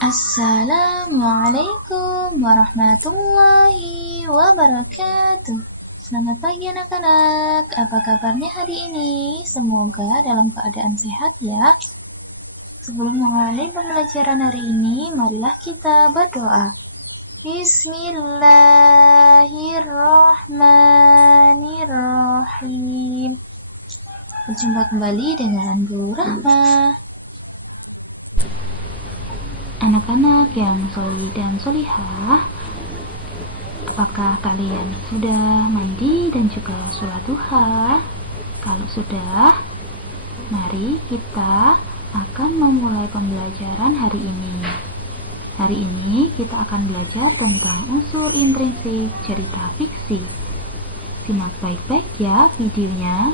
Assalamualaikum warahmatullahi wabarakatuh. Selamat pagi anak-anak. Apa kabarnya hari ini? Semoga dalam keadaan sehat ya. Sebelum memulai pembelajaran hari ini, marilah kita berdoa. Bismillahirrahmanirrahim. Berjumpa kembali dengan Bu Rahma. Anak-anak yang sholih dan sholihah, apakah kalian sudah mandi dan juga sholat duha? Kalau sudah, mari kita akan memulai pembelajaran hari ini. Hari ini kita akan belajar tentang unsur intrinsik cerita fiksi. Simak baik-baik ya videonya.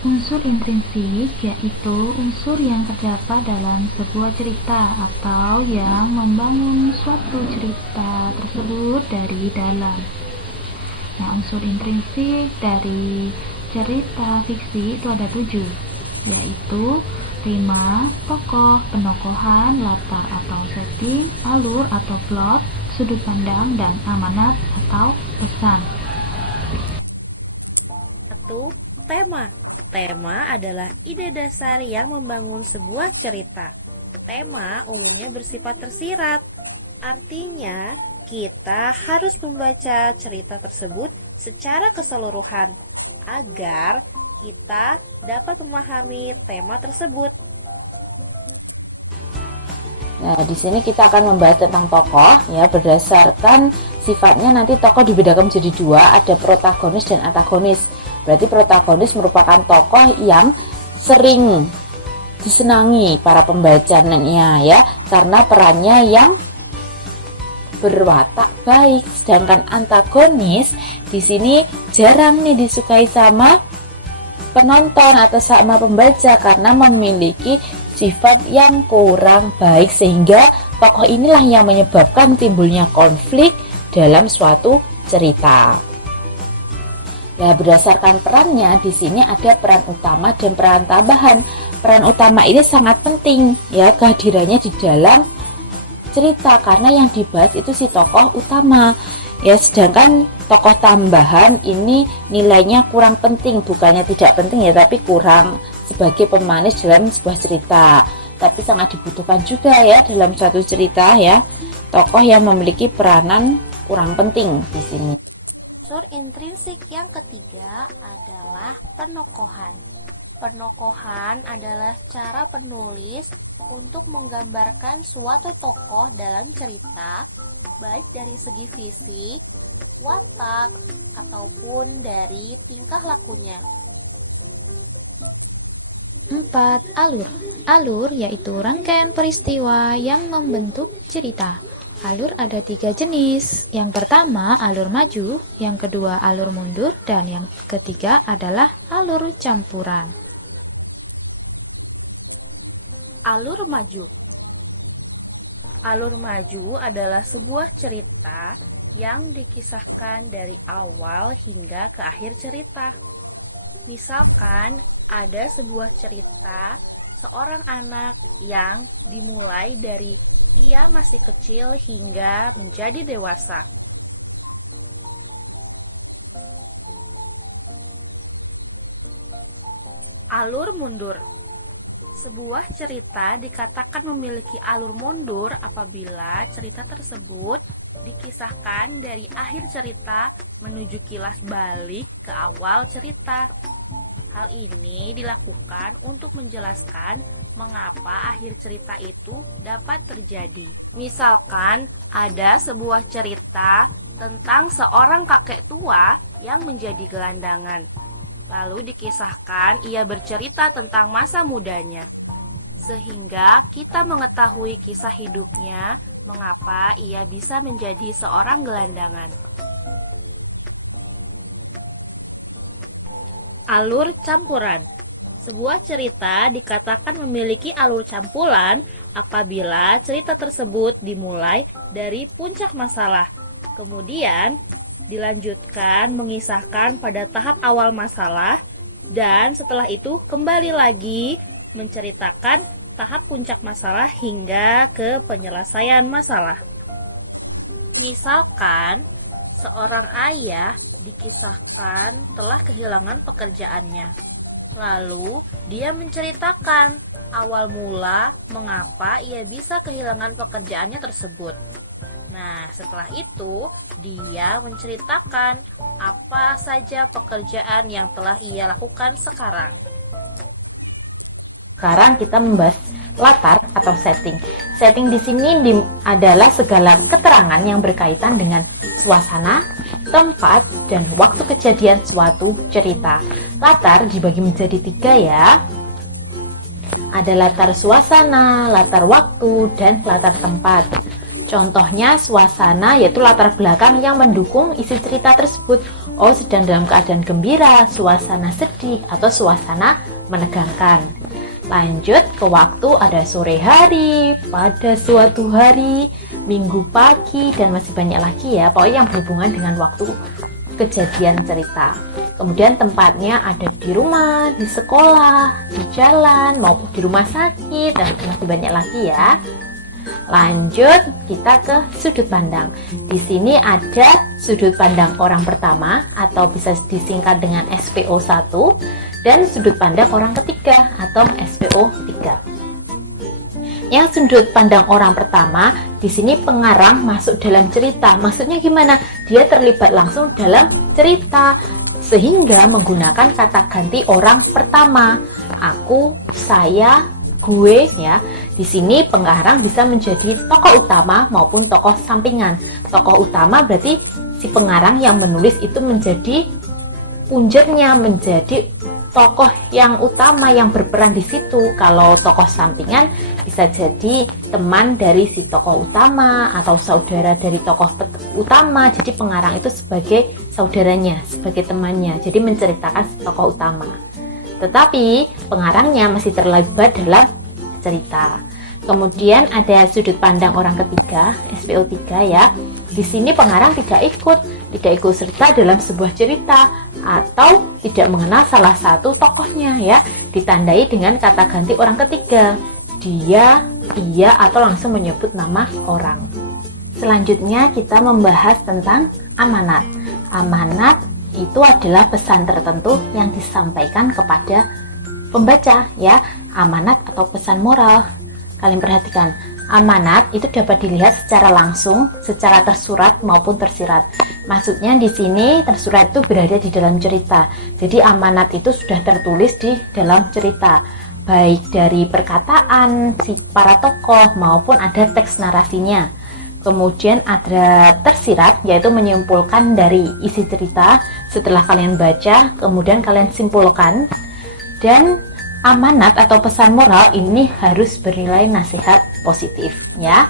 Unsur intrinsik yaitu unsur yang terdapat dalam sebuah cerita atau yang membangun suatu cerita tersebut dari dalam. Nah, unsur intrinsik dari cerita fiksi itu ada 7, yaitu tema, tokoh, penokohan, latar atau setting, alur atau plot, sudut pandang, dan amanat atau pesan. 1. Tema. Tema adalah ide dasar yang membangun sebuah cerita. Tema umumnya bersifat tersirat. Artinya, kita harus membaca cerita tersebut secara keseluruhan agar kita dapat memahami tema tersebut. Nah, di sini kita akan membahas tentang tokoh ya, berdasarkan sifatnya nanti tokoh dibedakan menjadi 2, ada protagonis dan antagonis. Berarti protagonis merupakan tokoh yang sering disenangi para pembacanya ya, karena perannya yang berwatak baik. Sedangkan antagonis di sini jarang nih disukai sama penonton atau sama pembaca karena memiliki sifat yang kurang baik, sehingga tokoh inilah yang menyebabkan timbulnya konflik dalam suatu cerita. Nah, berdasarkan perannya di sini ada peran utama dan peran tambahan. Peran utama ini sangat penting ya, kehadirannya di dalam cerita karena yang dibahas itu si tokoh utama. Ya, sedangkan tokoh tambahan ini nilainya kurang penting, bukannya tidak penting ya, tapi kurang sebagai pemanis dalam sebuah cerita. Tapi sangat dibutuhkan juga ya dalam suatu cerita ya, tokoh yang memiliki peranan kurang penting di sini. Unsur intrinsik yang ketiga adalah penokohan. Penokohan adalah cara penulis untuk menggambarkan suatu tokoh dalam cerita, baik dari segi fisik, watak, ataupun dari tingkah lakunya. 4. Alur. Alur yaitu rangkaian peristiwa yang membentuk cerita. Alur ada 3 jenis. Yang pertama alur maju, yang kedua alur mundur, dan yang ketiga adalah alur campuran. Alur maju. Alur maju adalah sebuah cerita yang dikisahkan dari awal hingga ke akhir cerita. Misalkan ada sebuah cerita seorang anak yang dimulai dari ia masih kecil hingga menjadi dewasa. Alur mundur. Sebuah cerita dikatakan memiliki alur mundur apabila cerita tersebut dikisahkan dari akhir cerita menuju kilas balik ke awal cerita. Hal ini dilakukan untuk menjelaskan mengapa akhir cerita itu dapat terjadi. Misalkan ada sebuah cerita tentang seorang kakek tua yang menjadi gelandangan. Lalu dikisahkan ia bercerita tentang masa mudanya, sehingga kita mengetahui kisah hidupnya, mengapa ia bisa menjadi seorang gelandangan. Alur campuran. Sebuah cerita dikatakan memiliki alur campuran apabila cerita tersebut dimulai dari puncak masalah, kemudian dilanjutkan mengisahkan pada tahap awal masalah, dan setelah itu kembali lagi menceritakan tahap puncak masalah hingga ke penyelesaian masalah. Misalkan, seorang ayah dikisahkan telah kehilangan pekerjaannya. Lalu, dia menceritakan awal mula mengapa ia bisa kehilangan pekerjaannya tersebut. Nah, setelah itu, dia menceritakan apa saja pekerjaan yang telah ia lakukan sekarang. Sekarang kita membahas latar atau setting. Setting di sini adalah segala keterangan yang berkaitan dengan suasana, tempat, dan waktu kejadian suatu cerita. Latar dibagi menjadi 3 ya. Ada latar suasana, latar waktu, dan latar tempat. Contohnya suasana yaitu latar belakang yang mendukung isi cerita tersebut. Oh, sedang dalam keadaan gembira, suasana sedih, atau suasana menegangkan. Lanjut ke waktu, ada sore hari, pada suatu hari, minggu pagi, dan masih banyak lagi ya. Pokoknya yang berhubungan dengan waktu kejadian cerita. Kemudian tempatnya ada di rumah, di sekolah, di jalan, maupun di rumah sakit, dan masih banyak lagi ya. Lanjut kita ke sudut pandang. Di sini ada sudut pandang orang pertama atau bisa disingkat dengan SPO1 dan sudut pandang orang ketiga atau SPO3. Yang sudut pandang orang pertama, di sini pengarang masuk dalam cerita. Maksudnya gimana? Dia terlibat langsung dalam cerita sehingga menggunakan kata ganti orang pertama. Aku, saya, gue ya. Di sini pengarang bisa menjadi tokoh utama maupun tokoh sampingan. Tokoh utama berarti si pengarang yang menulis itu menjadi punjernya, menjadi tokoh yang utama yang berperan di situ. Kalau tokoh sampingan bisa jadi teman dari si tokoh utama atau saudara dari tokoh utama. Jadi pengarang itu sebagai saudaranya, sebagai temannya. Jadi menceritakan si tokoh utama. Tetapi pengarangnya masih terlibat dalam cerita. Kemudian ada sudut pandang orang ketiga, SPO3 ya. Di sini pengarang tidak ikut serta dalam sebuah cerita atau tidak mengenal salah satu tokohnya ya. Ditandai dengan kata ganti orang ketiga, dia, ia, atau langsung menyebut nama orang. Selanjutnya kita membahas tentang amanat. Amanat itu adalah pesan tertentu yang disampaikan kepada pembaca ya, amanat atau pesan moral. Kalian perhatikan, amanat itu dapat dilihat secara langsung, secara tersurat maupun tersirat. Maksudnya di sini tersurat itu berada di dalam cerita. Jadi amanat itu sudah tertulis di dalam cerita, baik dari perkataan si para tokoh maupun ada teks narasinya. Kemudian ada tersirat, yaitu menyimpulkan dari isi cerita setelah kalian baca, kemudian kalian simpulkan. Dan amanat atau pesan moral ini harus bernilai nasihat positif ya.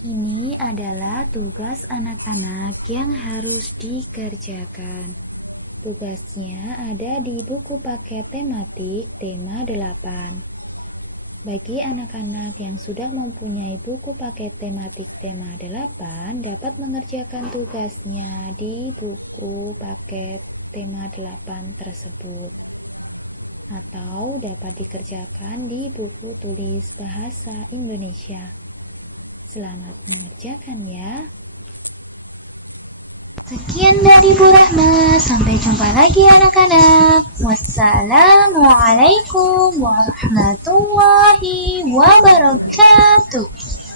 Ini adalah tugas anak-anak yang harus dikerjakan. Tugasnya ada di buku paket tematik tema 8. Bagi anak-anak yang sudah mempunyai buku paket tematik tema 8 dapat mengerjakan tugasnya di buku paket tema 8 tersebut atau dapat dikerjakan di buku tulis bahasa Indonesia. Selamat mengerjakan ya. Sekian dari Bu Rahma, sampai jumpa lagi anak-anak. Wassalamualaikum warahmatullahi wabarakatuh.